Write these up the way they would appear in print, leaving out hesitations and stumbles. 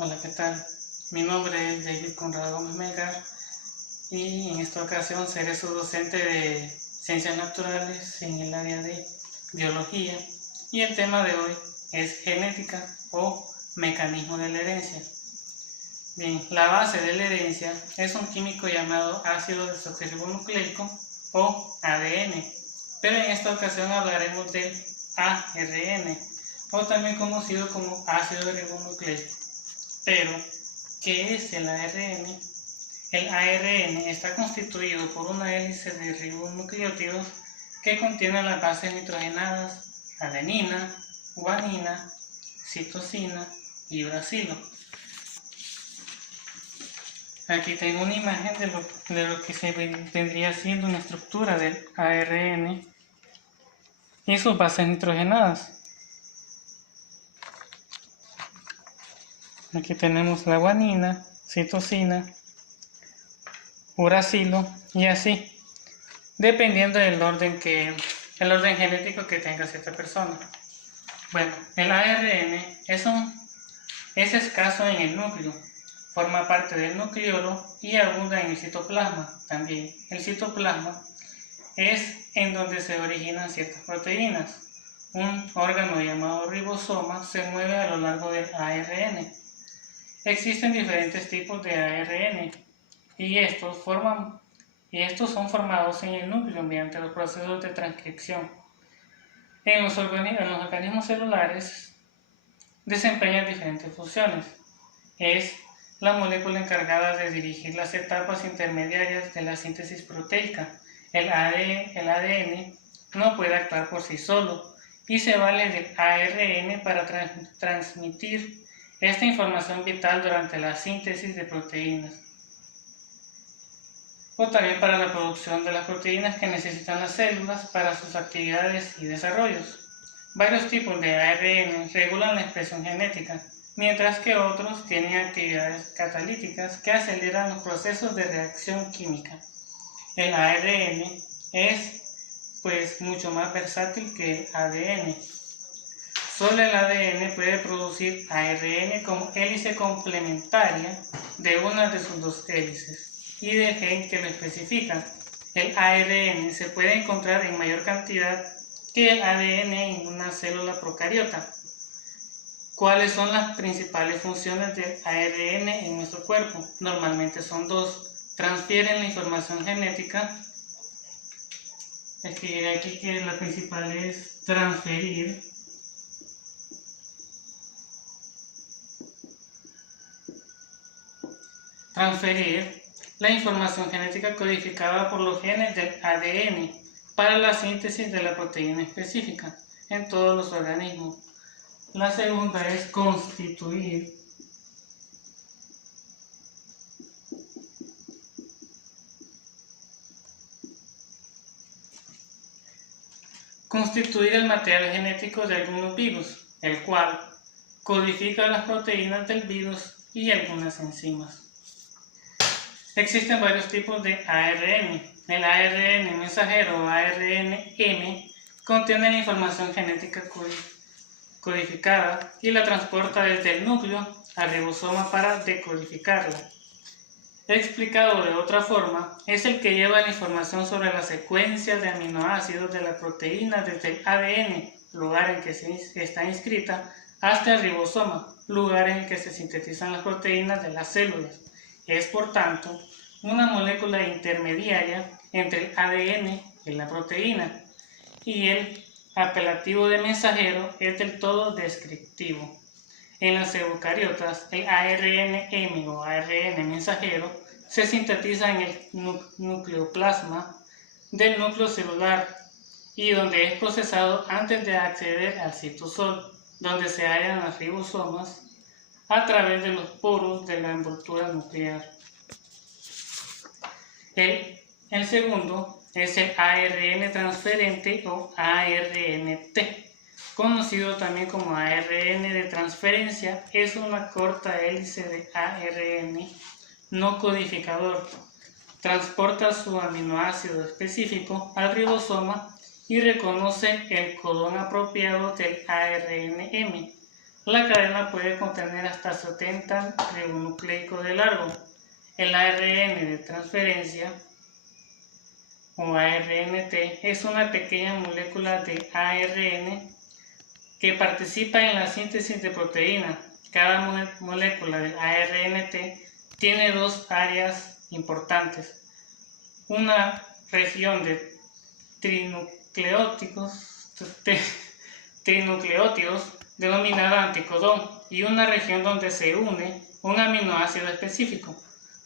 Hola, ¿qué tal? Mi nombre es David Conrado Gómez Melgar y en esta ocasión seré su docente de Ciencias Naturales en el área de Biología, y el tema de hoy es genética o mecanismo de la herencia. Bien, la base de la herencia es un químico llamado ácido desoxirribonucleico o ADN, pero en esta ocasión hablaremos del ARN, o también conocido como ácido ribonucleico. Pero, ¿qué es el ARN? El ARN está constituido por una hélice de ribonucleótidos que contienen las bases nitrogenadas adenina, guanina, citosina y uracilo. Aquí tengo una imagen de lo que se vendría siendo una estructura del ARN y sus bases nitrogenadas. Aquí tenemos la guanina, citosina, uracilo y así, dependiendo del orden genético que tenga cierta persona. Bueno, el ARN es escaso en el núcleo, forma parte del nucleolo y abunda en el citoplasma. También el citoplasma es en donde se originan ciertas proteínas. Un órgano llamado ribosoma se mueve a lo largo del ARN. Existen diferentes tipos de ARN y estos son formados en el núcleo mediante los procesos de transcripción. En los organismos celulares desempeñan diferentes funciones. Es la molécula encargada de dirigir las etapas intermediarias de la síntesis proteica. El ADN no puede actuar por sí solo y se vale del ARN para transmitir esta información vital durante la síntesis de proteínas, o también para la producción de las proteínas que necesitan las células para sus actividades y desarrollos. Varios tipos de ARN regulan la expresión genética, mientras que otros tienen actividades catalíticas que aceleran los procesos de reacción química. El ARN es, mucho más versátil que el ADN. Solo el ADN puede producir ARN como hélice complementaria de una de sus dos hélices y de gen que lo especifican. El ARN se puede encontrar en mayor cantidad que el ADN en una célula procariota. ¿Cuáles son las principales funciones del ARN en nuestro cuerpo? Normalmente son dos. Transfieren la información genética. Escribiré aquí que la principal es transferir la información genética codificada por los genes del ADN para la síntesis de la proteína específica en todos los organismos. La segunda es constituir el material genético de algunos virus, el cual codifica las proteínas del virus y algunas enzimas. Existen varios tipos de ARN. El ARN mensajero o ARN-M contiene la información genética codificada y la transporta desde el núcleo al ribosoma para decodificarla. Explicado de otra forma, es el que lleva la información sobre la secuencia de aminoácidos de la proteína desde el ADN, lugar en que está inscrita, hasta el ribosoma, lugar en que se sintetizan las proteínas de las células. Es, por tanto, una molécula intermediaria entre el ADN y la proteína, y el apelativo de mensajero es del todo descriptivo. En las eucariotas, el ARN-M o ARN mensajero se sintetiza en el nucleoplasma del núcleo celular y donde es procesado antes de acceder al citosol, donde se hallan los ribosomas a través de los poros de la envoltura nuclear. El segundo es el ARN transferente o ARNT, conocido también como ARN de transferencia. Es una corta hélice de ARN no codificador. Transporta su aminoácido específico al ribosoma y reconoce el codón apropiado del ARN-M. La cadena puede contener hasta 70 ribonucleicos de largo. El ARN de transferencia o ARNT es una pequeña molécula de ARN que participa en la síntesis de proteína. Cada molécula del ARNT tiene dos áreas importantes: una región de trinucleótidos denominada anticodón y una región donde se une un aminoácido específico.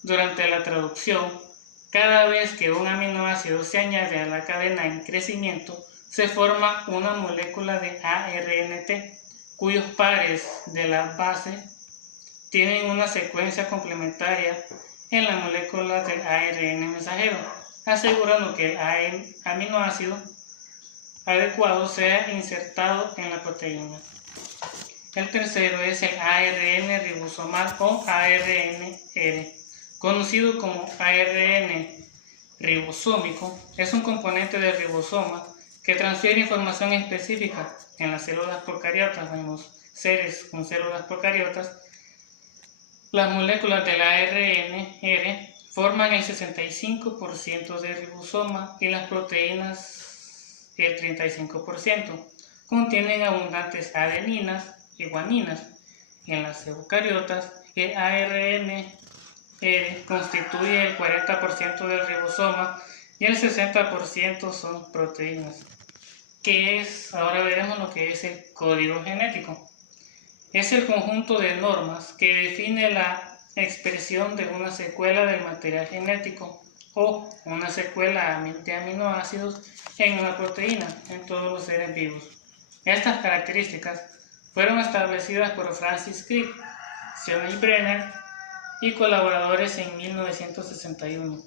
Durante la traducción, cada vez que un aminoácido se añade a la cadena en crecimiento, se forma una molécula de ARNT, cuyos pares de la base tienen una secuencia complementaria en la molécula del ARN mensajero, asegurando que el aminoácido adecuado sea insertado en la proteína. El tercero es el ARN ribosomal o ARNR, conocido como ARN ribosómico. Es un componente del ribosoma que transfiere información específica en las células procariotas, en los seres con células procariotas. Las moléculas del ARNR forman el 65% del ribosoma y las proteínas el 35%. Contienen abundantes adeninas y guaninas. En las eucariotas, el ARNR constituye el 40% del ribosoma y el 60% son proteínas. Ahora veremos lo que es el código genético. Es el conjunto de normas que define la expresión de una secuela del material genético o una secuela de aminoácidos en una proteína en todos los seres vivos. Estas características fueron establecidas por Francis Crick, Sergey Brenner y colaboradores en 1961.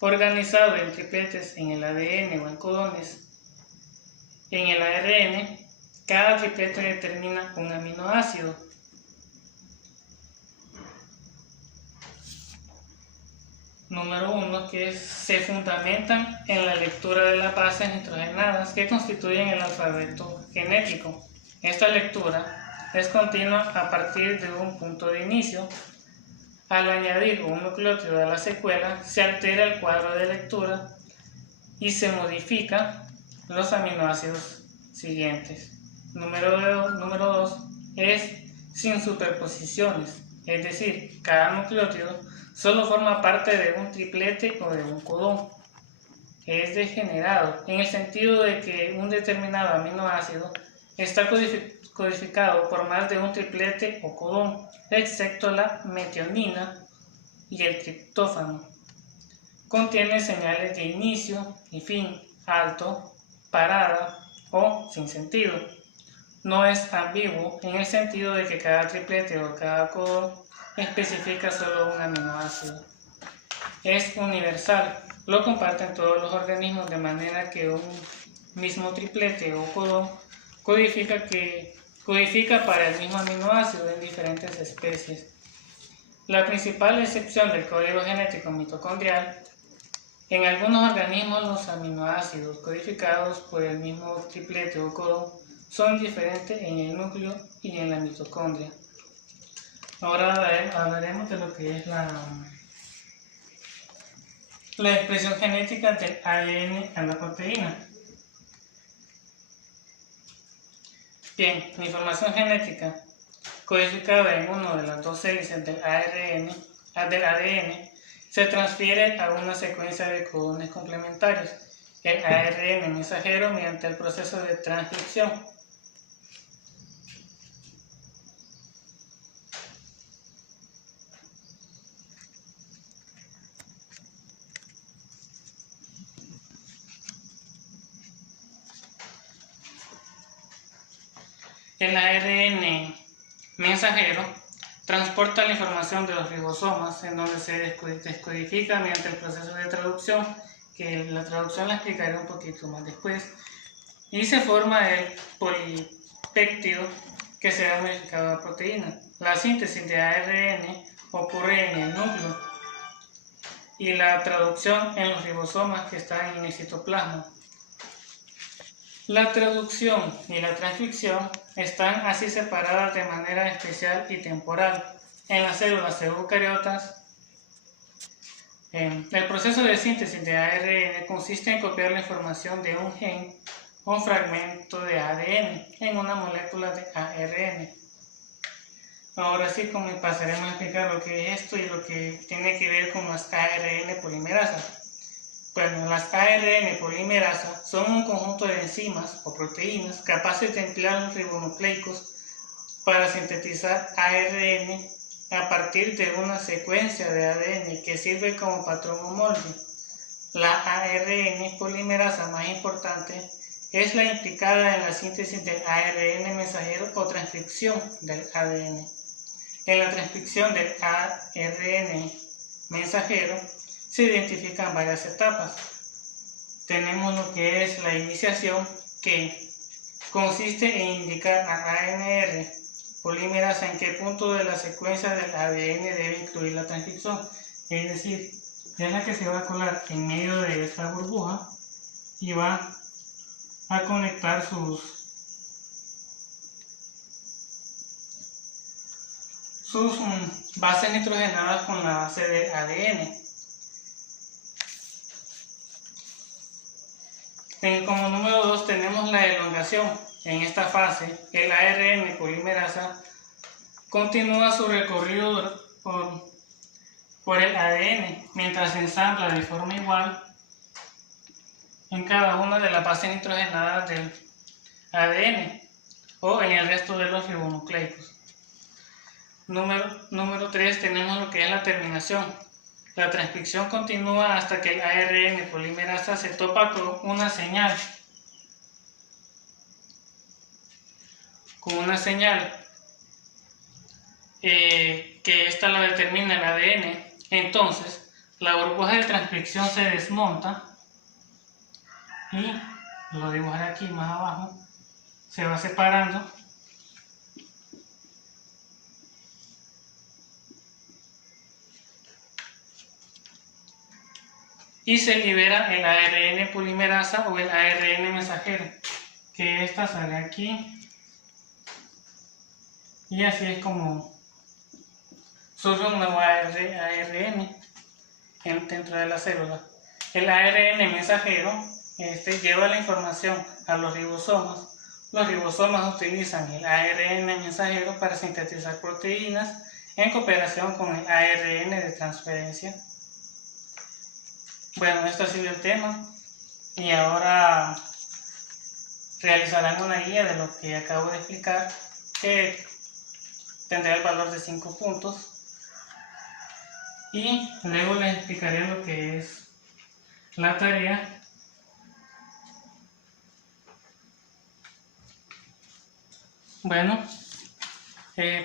Organizado en tripletes en el ADN o en codones en el ARN, cada triplete determina un aminoácido. Número 1, que se fundamentan en la lectura de las bases nitrogenadas que constituyen el alfabeto genético. Esta lectura es continua a partir de un punto de inicio. Al añadir un nucleótido a la secuela, se altera el cuadro de lectura y se modifican los aminoácidos siguientes. Número 2 es sin superposiciones, es decir, cada nucleótido solo forma parte de un triplete o de un codón. Es degenerado en el sentido de que un determinado aminoácido está codificado por más de un triplete o codón, excepto la metionina y el triptófano. Contiene señales de inicio y fin, alto, parada o sin sentido. No es ambiguo en el sentido de que cada triplete o cada codón especifica solo un aminoácido. Es universal, lo comparten todos los organismos, de manera que un mismo triplete o codón codifica para el mismo aminoácido en diferentes especies. La principal excepción del código genético mitocondrial: en algunos organismos los aminoácidos codificados por el mismo triplete o codón son diferentes en el núcleo y en la mitocondria. Ahora hablaremos de lo que es la expresión genética del ADN a la proteína. Bien, la información genética codificada en una de las dos hélices del ADN se transfiere a una secuencia de codones complementarios, el ARN mensajero, mediante el proceso de transcripción. El ARN mensajero transporta la información de los ribosomas, en donde se descodifica mediante el proceso de traducción, que la traducción la explicaré un poquito más después, y se forma el polipéptido que será modificado a proteína. La síntesis de ARN ocurre en el núcleo y la traducción en los ribosomas que están en el citoplasma. La traducción y la transcripción están así separadas de manera especial y temporal. En las células eucariotas, el proceso de síntesis de ARN consiste en copiar la información de un gen, un fragmento de ADN, en una molécula de ARN. Ahora sí pasaremos a explicar lo que es esto y lo que tiene que ver con las ARN polimerasas. Bueno, las ARN polimerasas son un conjunto de enzimas o proteínas capaces de emplear los ribonucleicos para sintetizar ARN a partir de una secuencia de ADN que sirve como patrón o molde. La ARN polimerasa más importante es la implicada en la síntesis del ARN mensajero o transcripción del ADN. En la transcripción del ARN mensajero se identifican varias etapas. Tenemos lo que es la iniciación, que consiste en indicar a ARN polimerasa en qué punto de la secuencia del ADN debe incluir la transcripción. Es decir, es la que se va a colar en medio de esta burbuja y va a conectar sus bases nitrogenadas con la base de ADN. Como número 2 tenemos la elongación. En esta fase, el ARN polimerasa continúa su recorrido por el ADN, mientras se ensambla de forma igual en cada una de las bases nitrogenadas del ADN o en el resto de los ribonucleicos. Número 3 tenemos lo que es la terminación. La transcripción continúa hasta que el ARN polimerasa se topa con una señal. Que esta la determina el ADN. Entonces, la burbuja de transcripción se desmonta y lo dibujaré aquí más abajo. Se va separando. Y se libera el ARN polimerasa o el ARN mensajero, que esta sale aquí. Y así es como surge un nuevo ARN dentro de la célula. El ARN mensajero lleva la información a los ribosomas. Los ribosomas utilizan el ARN mensajero para sintetizar proteínas en cooperación con el ARN de transferencia. Bueno, esto ha sido el tema y ahora realizarán una guía de lo que acabo de explicar, que tendrá el valor de 5 puntos, y luego les explicaré lo que es la tarea. Bueno,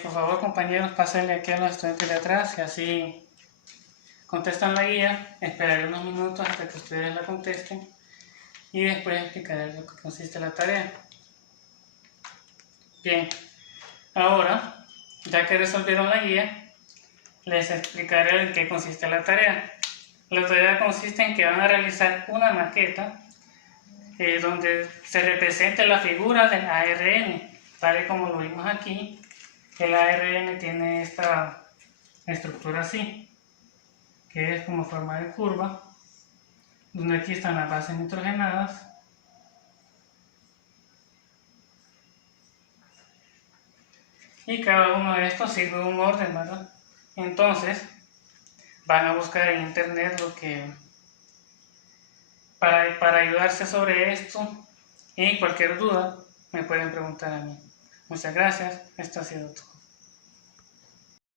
por favor, compañeros, pásenle aquí a los estudiantes de atrás y así contestan la guía. Esperaré unos minutos hasta que ustedes la contesten y después explicaré lo que consiste la tarea. Bien, ahora, ya que resolvieron la guía, les explicaré en qué consiste la tarea. La tarea consiste en que van a realizar una maqueta donde se represente la figura del ARN, tal y como lo vimos aquí. El ARN tiene esta estructura así, que es como forma de curva, donde aquí están las bases nitrogenadas. Y cada uno de estos sirve un orden, ¿verdad? Entonces, van a buscar en internet lo que para ayudarse sobre esto, y cualquier duda me pueden preguntar a mí. Muchas gracias, esto ha sido todo.